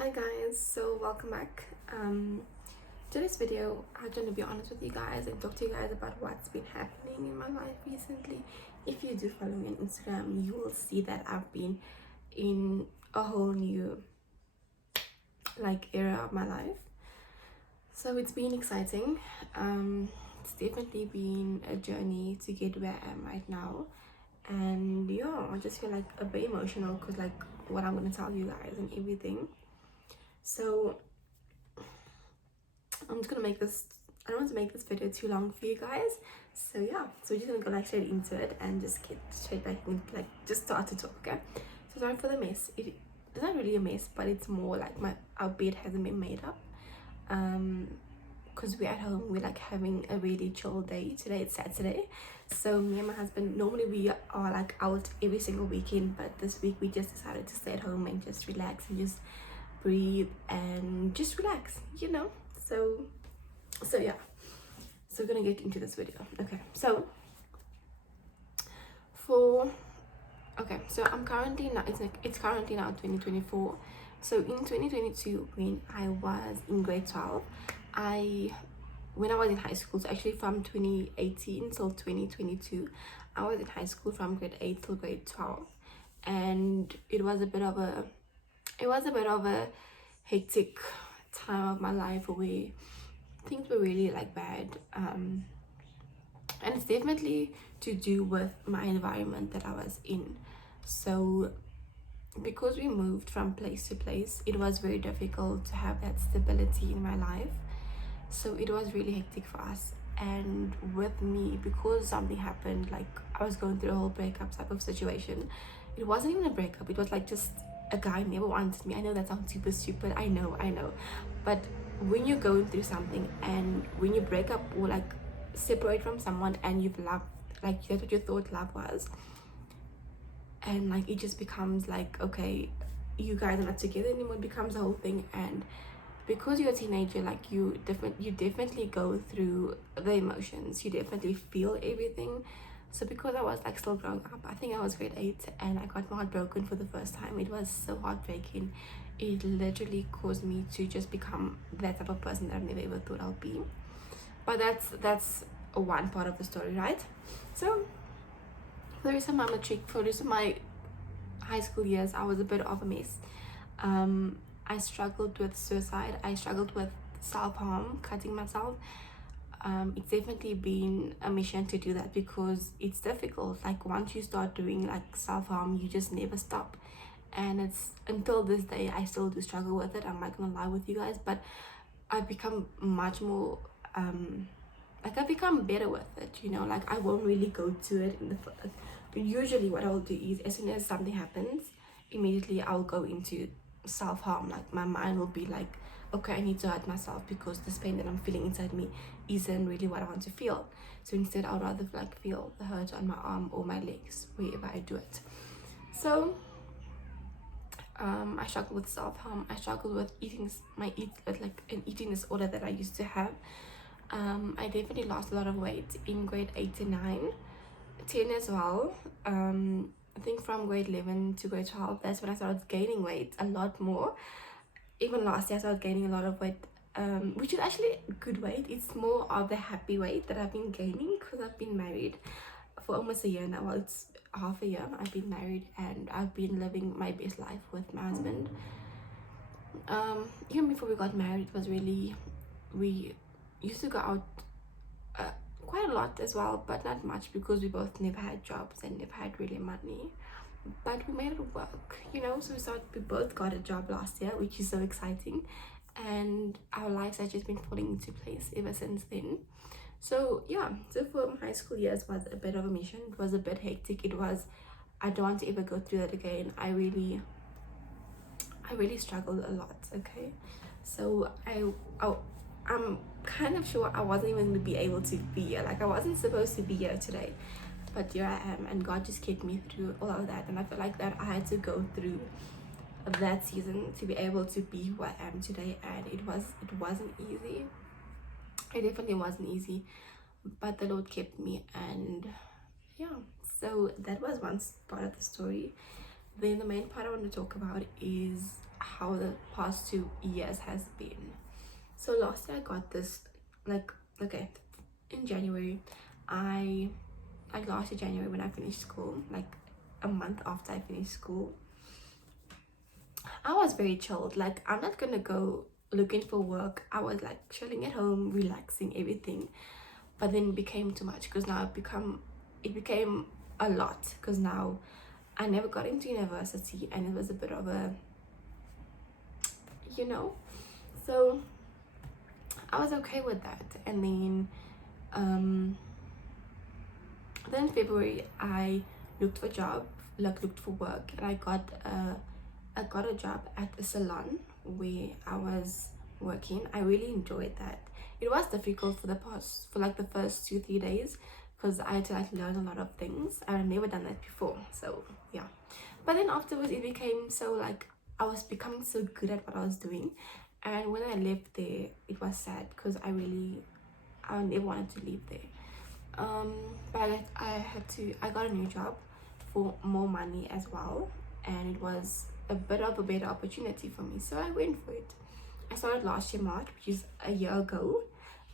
Hi guys, so welcome back. Today's video, I'm going to be honest with you guys and talk to you guys about what's been happening in my life recently. If you do follow me on Instagram, you will see that I've been in a whole new era of my life. So it's been exciting. It's definitely been a journey to get where I am right now. And yeah, I just feel like a bit emotional because like what I'm going to tell you guys and everything. So I'm just gonna make this, I don't want to make this video too long for you guys. So yeah, so we're just gonna go like straight into it and just get straight back into like just start to talk. Okay, so sorry for the mess. It's not really a mess, but it's more like our bed hasn't been made up because we're at home. We're like having a really chill day today. It's Saturday, so me and my husband, normally we are like out every single weekend, but this week we just decided to stay at home and just relax and just breathe and just relax, so yeah, so we're gonna get into this video. Okay, so I'm currently now, it's currently now 2024. So in 2022, when I was in grade 12, when I was in high school, so actually from 2018 till 2022, I was in high school from grade 8 till grade 12, and it was a bit of a hectic time of my life where things were really like bad, and it's definitely to do with my environment that I was in. So because we moved from place to place, it was very difficult to have that stability in my life. So it was really hectic for us. And with me, because something happened, like I was going through a whole breakup type of situation. It wasn't even a breakup, it was like just a guy never wanted me. I know that sounds super stupid, I know, but when you're going through something and when you break up or like separate from someone and you've loved, like that's what you thought love was, and like it just becomes like, okay, you guys are not together anymore, it becomes a whole thing. And because you're a teenager, like you definitely go through the emotions, you definitely feel everything. So because I was like still growing up, I think I was grade 8 and I got my heart broken for the first time. It was so heartbreaking. It literally caused me to just become that type of person that I never ever thought I'll be. But that's one part of the story, right? So for the rest of my for the rest of my high school years, I was a bit of a mess. I struggled with suicide, I struggled with self-harm, cutting myself. It's definitely been a mission to do that because it's difficult. Like once you start doing like self-harm, you just never stop. And it's until this day I still do struggle with it. I'm not gonna lie with you guys, but I've become much more I've become better with it, like I won't really go to it in the usually what I'll do is as soon as something happens, immediately I'll go into self-harm. Like my mind will be like, okay, I need to hurt myself because this pain that I'm feeling inside me isn't really what I want to feel. So instead I'll rather like feel the hurt on my arm or my legs wherever I do it. So I struggled with self-harm. I struggled with like an eating disorder that I used to have. I definitely lost a lot of weight in grade 8 and 9, 10 as well. I think from grade 11 to grade 12, that's when I started gaining weight a lot more. Even last year I started gaining a lot of weight, which is actually good weight. It's more of the happy weight that I've been gaining because I've been married for almost a year now. Well, it's half a year I've been married and I've been living my best life with my husband. Even before we got married, it was really, we used to go out quite a lot as well, but not much because we both never had jobs and never had really money, but we made it work, so we both got a job last year, which is so exciting, and our lives have just been falling into place ever since then. So yeah, so for my high school years was a bit of a mission. It was a bit hectic. I don't want to ever go through that again. I really struggled a lot. Okay, so I'm kind of sure I wasn't even going to be able to be here. Like I wasn't supposed to be here today, but here I am, and God just kept me through all of that. And I feel like that I had to go through that season to be able to be who I am today. And it wasn't easy. It definitely wasn't easy, but the Lord kept me. And yeah, so that was one part of the story. Then the main part I want to talk about is how the past 2 years has been. So last year I got this, like, okay, in January, I like last year January when I finished school, like a month after I finished school, I was very chilled. Like, I'm not gonna go looking for work. I was like chilling at home, relaxing, everything. But then it became too much because now it became a lot because now I never got into university and it was a bit of a, you know, so I was okay with that. And then February I looked for a job, like looked for work, and I got a job at a salon where I was working. I really enjoyed that. It was difficult for like the first 2-3 days because I had to like learn a lot of things. I've never done that before, so yeah. But then afterwards it became so like I was becoming so good at what I was doing, and when I left there it was sad because I never wanted to leave there. But I got a new job for more money as well, and it was a bit of a better opportunity for me, so I went for it. I started last year March, which is a year ago.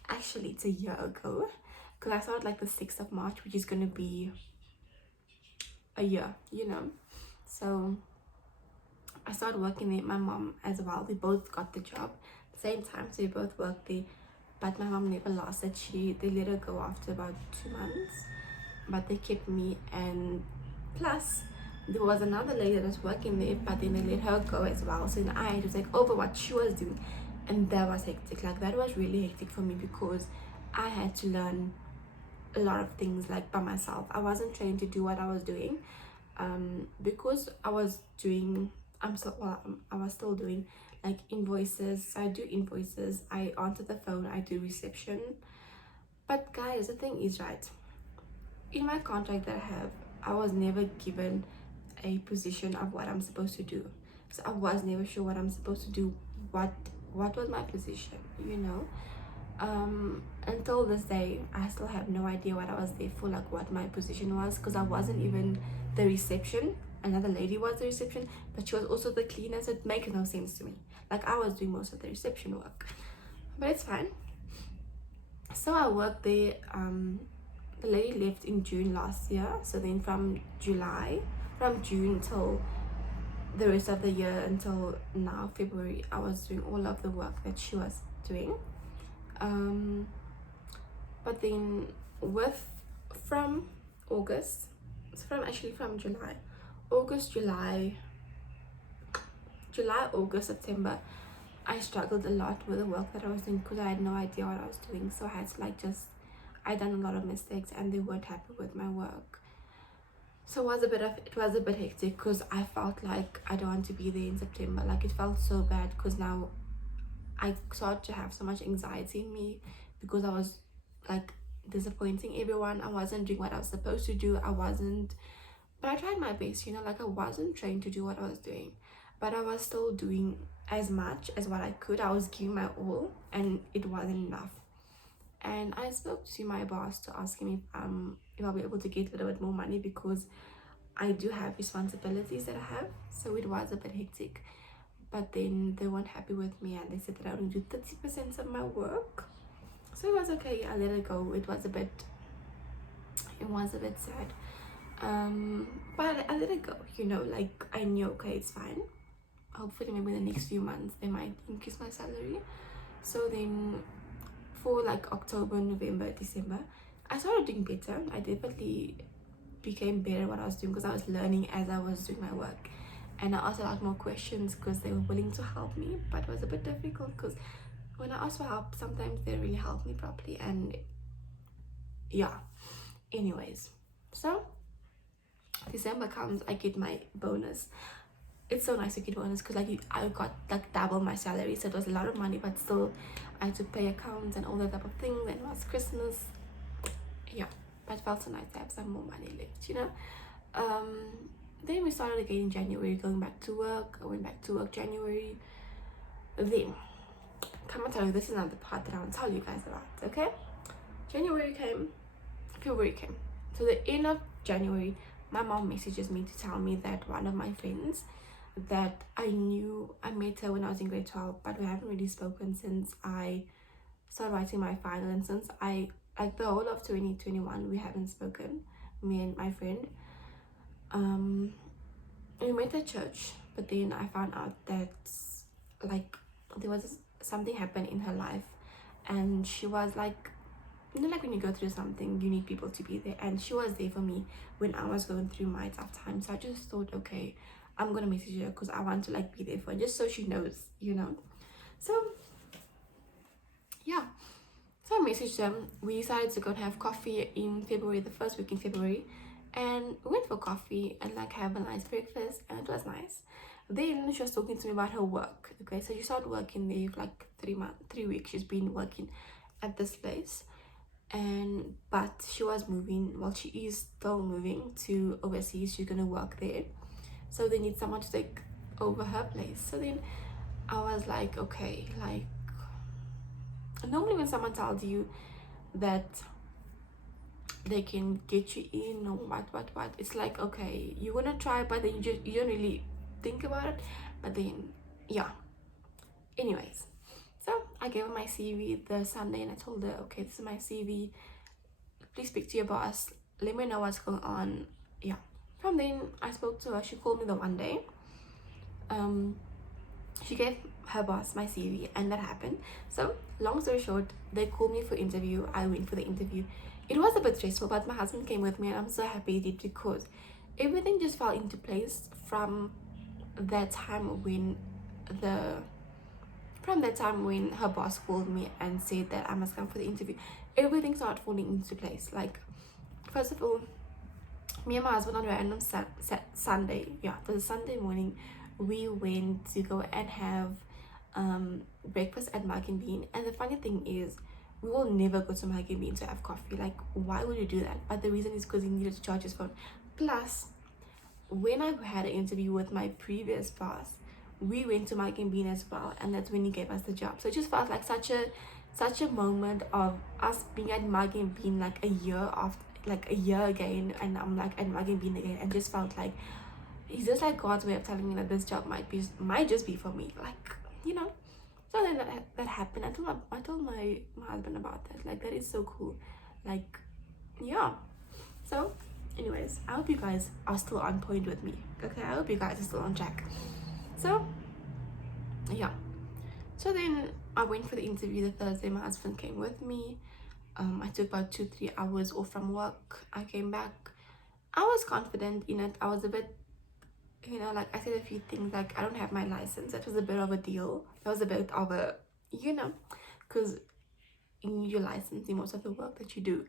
Actually, it's a year ago because I started like the 6th of March, which is gonna be a year, you know. So I started working there. My mom as well, we both got the job at the same time, so we both worked there. But my mom never lasted. They let her go after about 2 months, but they kept me. And plus there was another lady that was working there, but then they let her go as well, so then I had to take over what she was doing, and that was hectic. Like, that was really hectic for me because I had to learn a lot of things like by myself. I wasn't trained to do what I was doing, because I was still doing like invoices. I do invoices, I answer the phone, I do reception. But guys, the thing is, right, in my contract that I have, I was never given a position of what I'm supposed to do, so I was never sure what I'm supposed to do, what was my position, you know. Until this day I still have no idea what I was there for, like what my position was, because I wasn't even the reception. Another lady was the reception, but she was also the cleaner, so it makes no sense to me. Like, I was doing most of the reception work, but it's fine. So I worked there. The lady left in June last year, so then from June till the rest of the year until now February, I was doing all of the work that she was doing. But then from August, from July, August, September, I struggled a lot with the work that I was doing because I had no idea what I was doing. So I had to I done a lot of mistakes and they weren't happy with my work. So it was a bit hectic because I felt like I don't want to be there in September. Like, it felt so bad because now I started to have so much anxiety in me because I was like disappointing everyone. I wasn't doing what I was supposed to do. But I tried my best, you know. Like, I wasn't trained to do what I was doing, but I was still doing as much as what I could. I was giving my all, and it wasn't enough. And I spoke to my boss to ask him if I'll be able to get a little bit more money because I do have responsibilities that I have. So it was a bit hectic, but then they weren't happy with me and they said that I only do 30% of my work. So it was okay. I let it go. It was a bit sad, but I let it go, you know. Like, I knew, okay, it's fine. Hopefully maybe in the next few months they might increase my salary. So then for like October, November, December, I started doing better. I definitely became better at what I was doing because I was learning as I was doing my work, and I asked a lot more questions because they were willing to help me. But it was a bit difficult because when I ask for help, sometimes they don't really help me properly. And yeah, anyways, so December comes, I get my bonus. It's so nice to get bonus because I got like double my salary, so it was a lot of money, but still I had to pay accounts and all that type of thing. Then it was Christmas, yeah, but it felt so nice to have some more money left, you know. Then we started again in January, going back to work. I went back to work January. Then come and tell you, this is another part that I want to tell you guys about. Okay, January came, February came. So the end of January, my mom messages me to tell me that one of my friends that I knew. I met her when I was in grade 12, but we haven't really spoken since I started writing my final, and since I, like, the whole of 2021 we haven't spoken, me and my friend. We met at church, but then I found out that, like, there was something happened in her life, and she was like, you know, like when you go through something, you need people to be there, and she was there for me when I was going through my tough time. So I just thought, okay, I'm gonna message her because I want to, like, be there for her, just so she knows, you know. So yeah, so I messaged them. We decided to go and have coffee in February, the first week in February, and we went for coffee and, like, have a nice breakfast, and it was nice. Then she was talking to me about her work. Okay, so she started working there for like 3 weeks. She's been working at this place, and but she was moving. Well, she is still moving to overseas. She's gonna work there, so they need someone to take over her place. So then I was like, okay, like, normally when someone tells you that they can get you in or what, it's like, okay, you're gonna try, but then you don't really think about it. But then, yeah, anyways, so I gave her my CV the Sunday, and I told her, okay, this is my CV, please speak to your boss, let me know what's going on. Yeah, from then I spoke to her. She called me the one day. She gave her boss my CV, and that happened. So long story short, they called me for interview. I went for the interview. It was a bit stressful, but my husband came with me, and I'm so happy he did, because everything just fell into place from that time when her boss called me and said that I must come for the interview. Everything started falling into place. Like, first of all, me and my husband on a random Sunday, yeah, it was a Sunday morning, we went to go and have breakfast at Mug and Bean. And the funny thing is, we will never go to Mug and Bean to have coffee. Like, why would you do that? But the reason is because he needed to charge his phone. Plus, when I had an interview with my previous boss, we went to Mug and Bean as well, and that's when he gave us the job. So it just felt like such a moment of us being at Mug and Bean, like a year after, like a year again, and I'm like at Mug and Bean again, and just felt like it's just like God's way of telling me that this job might just be for me, like, you know. So then that happened. I told my husband about that. Like, that is so cool. Like, yeah. So anyways, I hope you guys are still on point with me. Okay, I hope you guys are still on track. So yeah, so then I went for the interview the Thursday. My husband came with me. I took about 2-3 hours off from work. I came back. I was confident in it. I was a bit, you know, like, I said a few things like, I don't have my license. That was a bit of a deal. That was a bit of a, you know, because you need your license in most of the work that you do,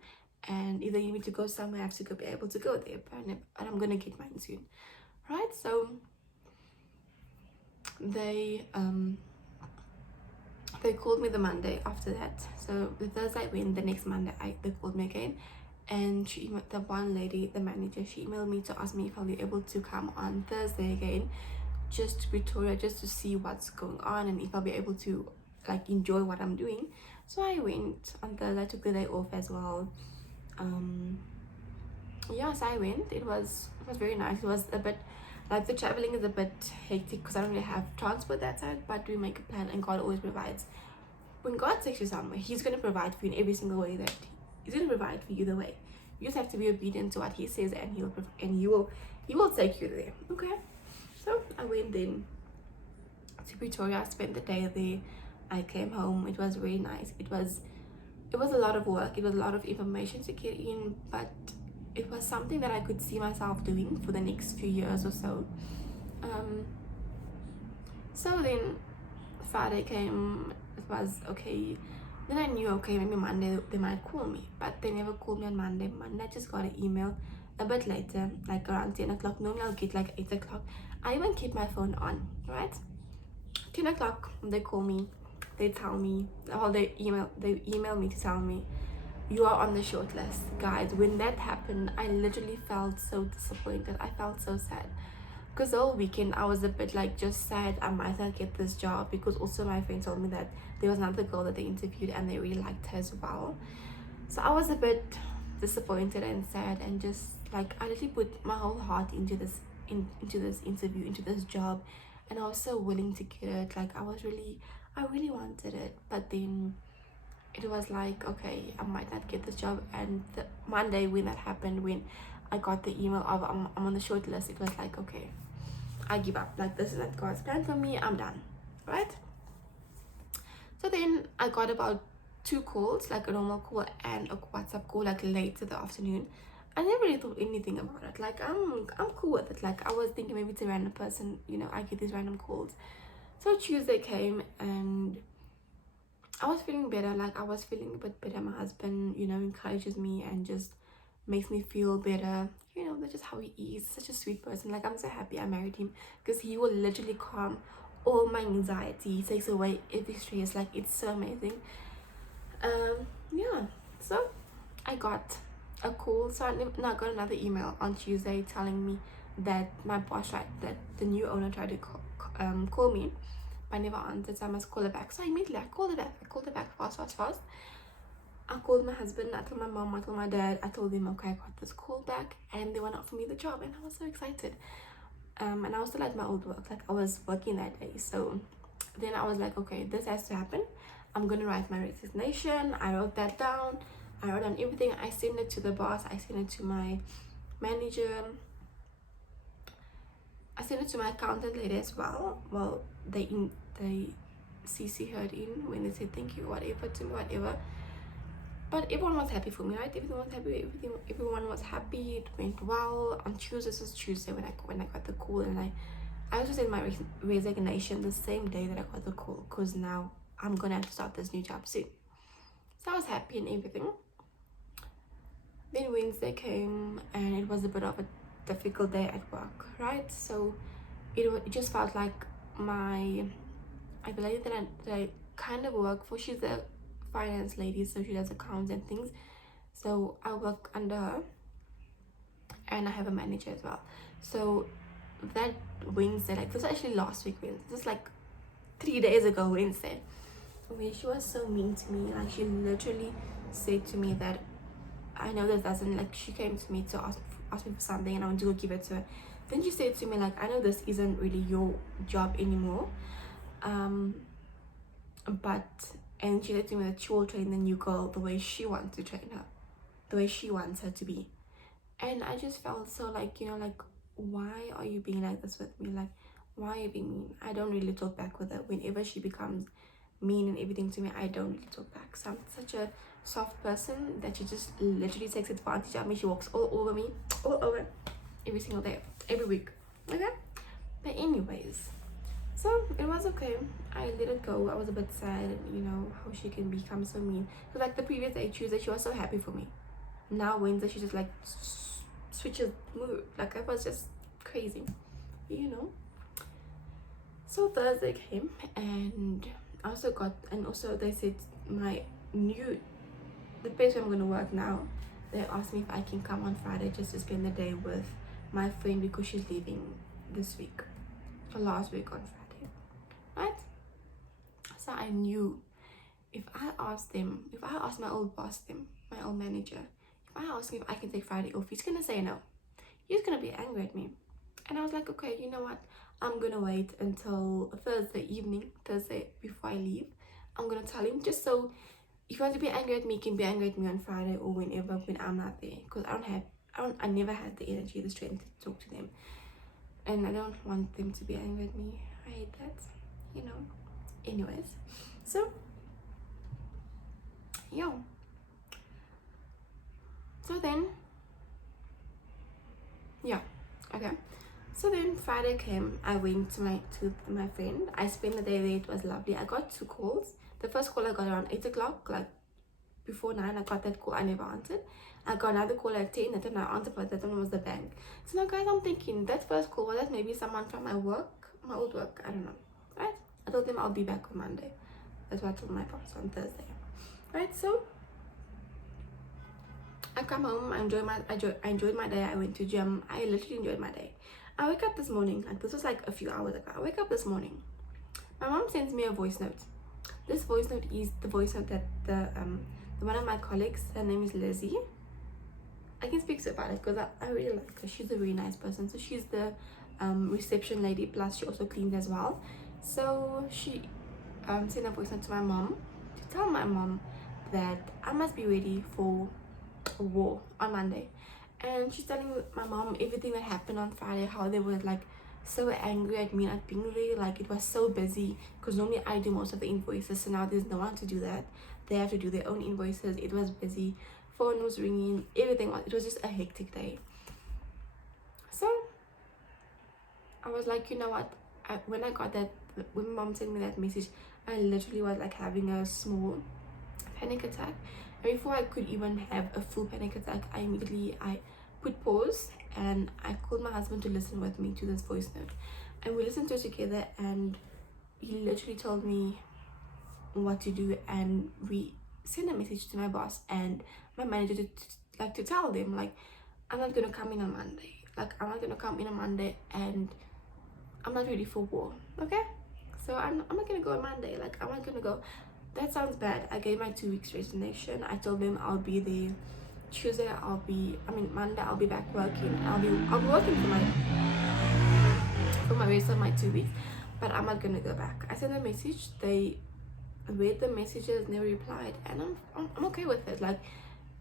and either you need to go somewhere, I have to go be able to go there, and I'm gonna get mine soon, right? So they called me the Monday after that. So the Thursday I went, the next Monday they called me again, and the one lady, the manager, she emailed me to ask me if I'll be able to come on Thursday again, just to Pretoria, just to see what's going on, and if I'll be able to, like, enjoy what I'm doing. So I went on Thursday. I took the day off as well. Yeah, so I went. It was very nice. It was a bit, like, the traveling is a bit hectic because I don't really have transport that side, but we make a plan, and God always provides. When God takes you somewhere, He's going to provide for you in every single way. That He's going to provide for you the way. You just have to be obedient to what He says, and He will take you there. Okay. So I went then to Pretoria. I spent the day there. I came home. It was very nice. It was a lot of work. It was a lot of information to get in, but it was something that I could see myself doing for the next few years or so. So then Friday came. It was okay. Then I knew, okay, maybe Monday they might call me, but they never called me on Monday. I just got an email a bit later, like around 10 o'clock. Normally I'll get like 8 o'clock. I even keep my phone on, right? 10 o'clock, they call me. They tell me, or they email me to tell me, you are on the short list. Guys, when that happened, I literally felt so disappointed. I felt so sad, because the whole weekend I was a bit like just sad I might not get this job, because also my friend told me that there was another girl that they interviewed and they really liked her as well. So I was a bit disappointed and sad, and just like, I literally put my whole heart into this into this interview, into this job, and I was so willing to get it. Like I really wanted it, but then it was like, okay, I might not get this job. And the Monday when that happened, when I got the email of I'm on the short list, it was like, okay, I give up. Like, this is not God's plan for me. I'm done, right? So then I got about 2 calls, like a normal call and a WhatsApp call, like late in the afternoon. I never really thought anything about it. Like, I'm cool with it. Like, I was thinking maybe it's a random person, you know, I get these random calls. So Tuesday came and I was feeling better. Like, I was feeling a bit better. My husband, you know, encourages me and just makes me feel better. You know, that's just how he is. Such a sweet person. Like, I'm so happy I married him, because he will literally calm all my anxiety. He takes away every stress. Like, it's so amazing. Yeah. So I got a call. So I got another email on Tuesday telling me that my boss that the new owner tried to call me, but I never answered, so I must call her back. So immediately I called her back. Fast. I called my husband, I told my mom, I told my dad, I told them, okay, I got this call back, and they want to offer me the job, and I was so excited. And I was still at my old work, like I was working that day. So then I was like, okay, this has to happen. I'm gonna write my resignation. I wrote that down. I wrote down everything. I sent it to the boss. I sent it to my manager. I sent it to my accountant lady as well. Well, they CC her in when they said thank you, whatever, to me, whatever. But everyone was happy for me, right? Everyone was happy. It went well. On Tuesday, this was Tuesday when I got the call, and I also sent my resignation the same day that I got the call, because now I'm gonna have to start this new job soon. So I was happy and everything. Then Wednesday came, and it was a bit of a difficult day at work, right? So it just felt like I believe that I kind of work for, she's a finance lady, so she does accounts and things. So I work under her, and I have a manager as well. So that Wednesday, like this was actually last week Wednesday, this was like 3 days ago Wednesday, where she was so mean to me. Like, she literally said to me that, I know this doesn't, like, she came to me to ask me for something, and I went to go give it to her. Then she said to me, like, I know this isn't really your job anymore, but, and she said to me that she will train the new girl the way she wants to train her, the way she wants her to be. And I just felt so, like, you know, like, why are you being like this with me? Like, why are you being mean? I don't really talk back with her. Whenever she becomes mean and everything to me, I don't really talk back. So I'm such a soft person that she just literally takes advantage of me. She walks all over me, all over, every single day, every week. Okay? But anyways, so it was okay. I let it go. I was a bit sad, you know, how she can become so mean. So like the previous day, Tuesday, she was so happy for me. Now Wednesday, she just like switches mood. Like, I was just crazy, you know. So Thursday came, and also they said the place where I'm gonna work now, they asked me if I can come on Friday just to spend the day with my friend, because she's leaving this week, or last week on Friday, right? So I knew if I asked my old boss, my old manager, if I ask him if I can take Friday off, he's gonna say no. He's gonna be angry at me. And I was like, okay, you know what? I'm gonna wait until Thursday before I leave. I'm gonna tell him, just so if you want to be angry at me, you can be angry at me on Friday or when I'm not there. Because I never had the energy, the strength to talk to them. And I don't want them to be angry at me. I hate that, you know. Anyways, so yeah. So then, yeah, okay. So then Friday came, I went to my friend. I spent the day there, it was lovely. I got 2 calls. The first call I got around 8 o'clock, like before 9, I got that call, I never answered. I got another call at 10, and then I answered, but that one was the bank. So now guys, I'm thinking, that first call, was that maybe someone from my old work, I don't know, right? I told them I'll be back on Monday. That's what I told my boss on Thursday, right? So I come home, I enjoyed my day. I went to gym. I literally enjoyed my day. I wake up this morning, like this was like a few hours ago. I wake up this morning. My mom sends me a voice note. This voice note is the voice note that the one of my colleagues, her name is Lizzie. I can speak about it because I really like her. She's a really nice person. So she's the reception lady, plus she also cleans as well. So she sent a voice note to my mom to tell my mom that I must be ready for a war on Monday. And she's telling my mom everything that happened on Friday, how they were like so angry at me not being there. Like it was so busy because normally I do most of the invoices, so now there's no one to do that. They have to do their own invoices. It was busy, phone was ringing, everything was, it was just a hectic day. So I was like, you know what, when I got that, when my mom sent me that message, I literally was like having a small panic attack. And before I could even have a full panic attack, I put pause and I called my husband to listen with me to this voice note, and we listened to it together, and he literally told me what to do. And we sent a message to my boss and my manager to tell them like, I'm not gonna come in on Monday, like I'm not gonna come in on Monday, and I'm not ready for war, okay? So I'm not gonna go on Monday, like I'm not gonna go. That sounds bad. I gave my 2 weeks resignation. I told them I'll be there Tuesday, Monday I'll be back working. I'll be working for my rest of my 2 weeks, but I'm not gonna go back. I sent a message, they read the messages, never replied, and I'm okay with it. Like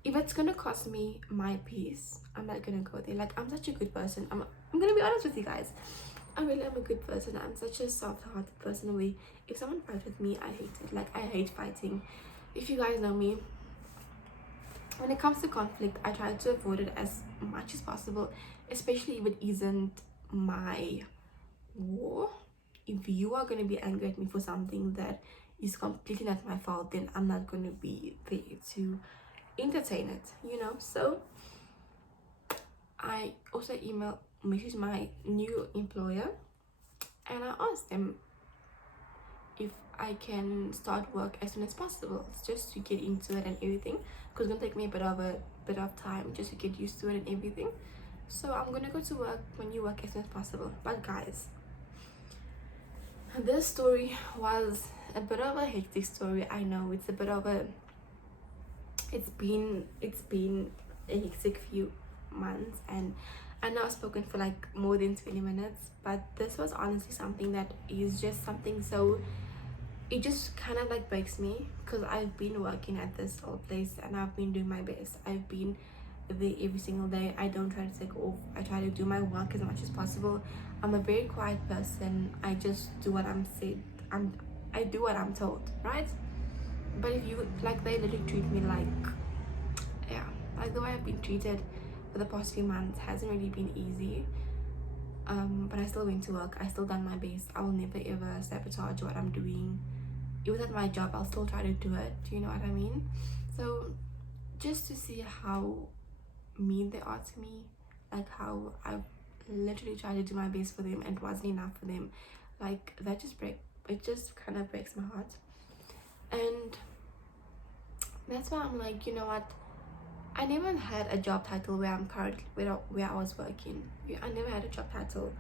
if it's gonna cost me my peace, I'm not gonna go there. Like I'm such a good person. I'm gonna be honest with you guys. I really am a good person. I'm such a soft-hearted person where if someone fights with me, I hate it. Like I hate fighting. If you guys know me, when it comes to conflict, I try to avoid it as much as possible, especially if it isn't my war. If you are going to be angry at me for something that is completely not my fault, then I'm not going to be there to entertain it, you know. So I also messaged my new employer, and I asked them if I can start work as soon as possible, just to get into it and everything, because it's gonna take me a bit of time just to get used to it and everything. So I'm gonna go to work when you work as soon as possible. But guys, this story was a bit of a hectic story. I know it's a bit of a it's been a hectic few months, and I know I've spoken for like more than 20 minutes, but this was honestly something that is just something so, it just kind of like breaks me, because I've been working at this old place and I've been doing my best. I've been there every single day. I don't try to take off. I try to do my work as much as possible. I'm a very quiet person. I just do what I'm said. I do what I'm told, right? But if you like, they literally treat me like, yeah, like the way I've been treated for the past few months hasn't really been easy. But I still went to work. I still done my best. I will never ever sabotage what I'm doing. Even at my job, I'll still try to do it. Do you know what I mean? So just to see how mean they are to me, like how I literally tried to do my best for them and it wasn't enough for them, like that just kind of breaks my heart. And that's why I'm like, you know what, I never had a job title where I'm currently where I was working. I never had a job title.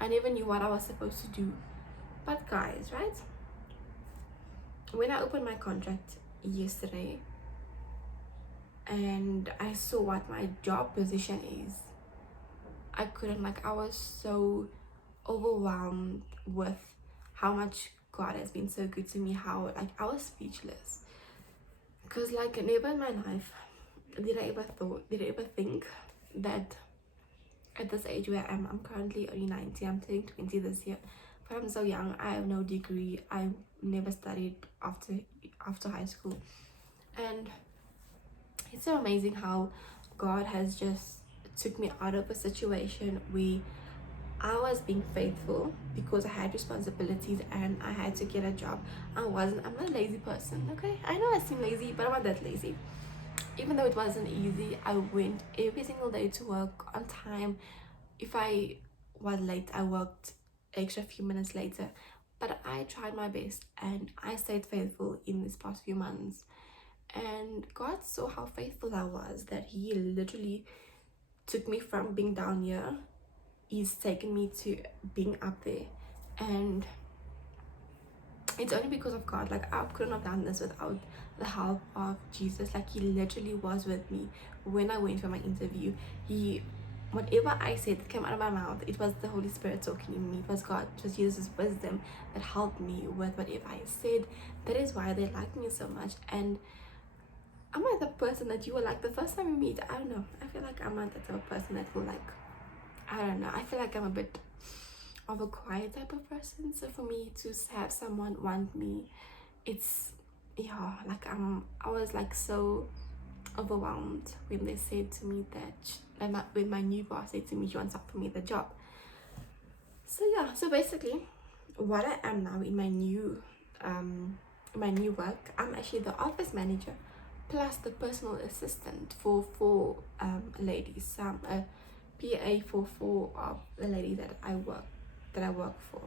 I never knew what I was supposed to do. But guys, right, when I opened my contract yesterday and I saw what my job position is, I couldn't, like, I was so overwhelmed with how much God has been so good to me, how, like, I was speechless. Because, like, never in my life did I ever think that at this age where I'm currently only 19, I'm turning 20 this year, but I'm so young. I have no degree. I never studied after high school, and it's so amazing how God has just took me out of a situation where I was being faithful because I had responsibilities and I had to get a job. I'm not a lazy person, okay? I know I seem lazy, but I'm not that lazy. Even though it wasn't easy, I went every single day to work on time. If I was late, I worked extra few minutes later. But I tried my best and I stayed faithful in these past few months. And God saw how faithful I was, that He literally took me from being down here. He's taken me to being up there. And it's only because of God. Like, I couldn't have done this without the help of Jesus. Like, he literally was with me when I went for my interview. He, whatever I said that came out of my mouth, it was the Holy Spirit talking to me. It was God, it was Jesus' wisdom that helped me with whatever I said. That is why they like me so much. And I'm not the person that you were like the first time we meet. I don't know, I feel like I'm not that type of person that will, like, I don't know, I feel like I'm a bit of a quiet type of person. So for me to have someone want me, it's, yeah, like I was like so overwhelmed when they said to me that when my new boss said to me she wants to offer me the job. So yeah, so basically what I am now in my new work, I'm actually the office manager plus the personal assistant for four ladies. So I'm a PA for four of the ladies that I work for.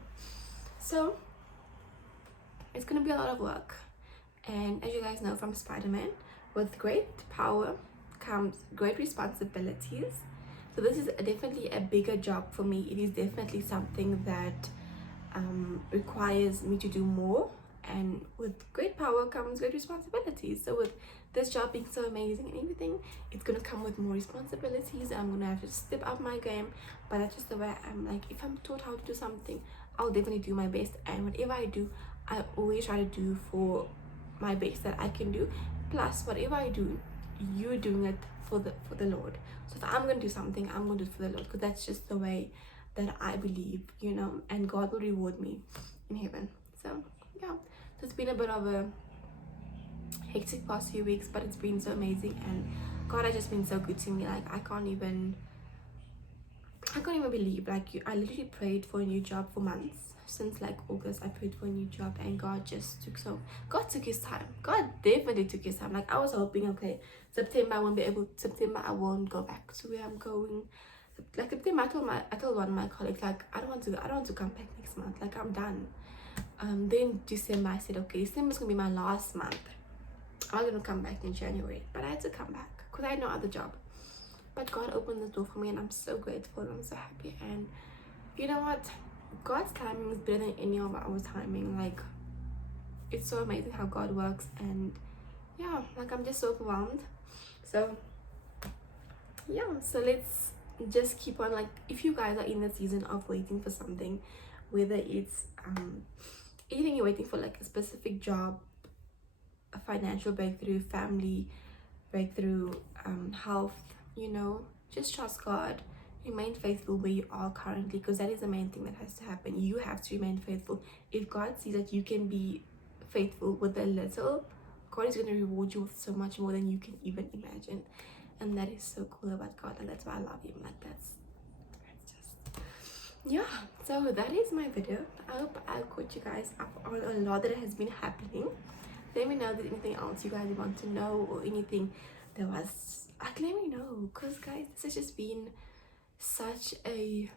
So it's gonna be a lot of work, and as you guys know from Spider-Man, with great power comes great responsibilities. So this is definitely a bigger job for me. It is definitely something that requires me to do more, and with great power comes great responsibilities. So with this job being so amazing and everything, it's gonna come with more responsibilities. I'm gonna have to step up my game, but that's just the way I'm. Like, if I'm taught how to do something, I'll definitely do my best, and whatever I do, I always try to do for my best that I can do. Plus, whatever I do, you're doing it for the Lord. So if I'm gonna do something, I'm gonna do it for the Lord, because that's just the way that I believe, you know, and God will reward me in heaven. So yeah, so it's been a bit of a hectic past few weeks, but it's been so amazing, and God has just been so good to me. Like, I can't even believe, like, I literally prayed for a new job for months. Since like August, I prayed for a new job, and God took his time. God definitely took his time. Like, I was hoping, okay, September I won't go back to where I'm going. Like, September, I told one of my colleagues, like, I don't want to come back next month. Like, I'm done. Then December, I said, okay, December's gonna be my last month. I was gonna come back in January, but I had to come back because I had no other job. But God opened the door for me, and I'm so grateful. I'm so happy. And you know what? God's timing is better than any of our timing. Like, it's so amazing how God works. And yeah, like, I'm just so overwhelmed. So yeah, so let's just keep on. Like, if you guys are in the season of waiting for something, whether it's anything, you're waiting for, like a specific job, a financial breakthrough, family breakthrough, health, you know, just trust God. Remain faithful where you are currently, because that is the main thing that has to happen. You have to remain faithful. If God sees that you can be faithful with a little, God is going to reward you with so much more than you can even imagine. And that is so cool about God, and that's why I love him. Like, that's just, yeah. So that is my video. I hope I caught you guys up on a lot that has been happening. Let me know if there's anything else you guys want to know, or anything that was, like, let me know, because guys, this has just been such a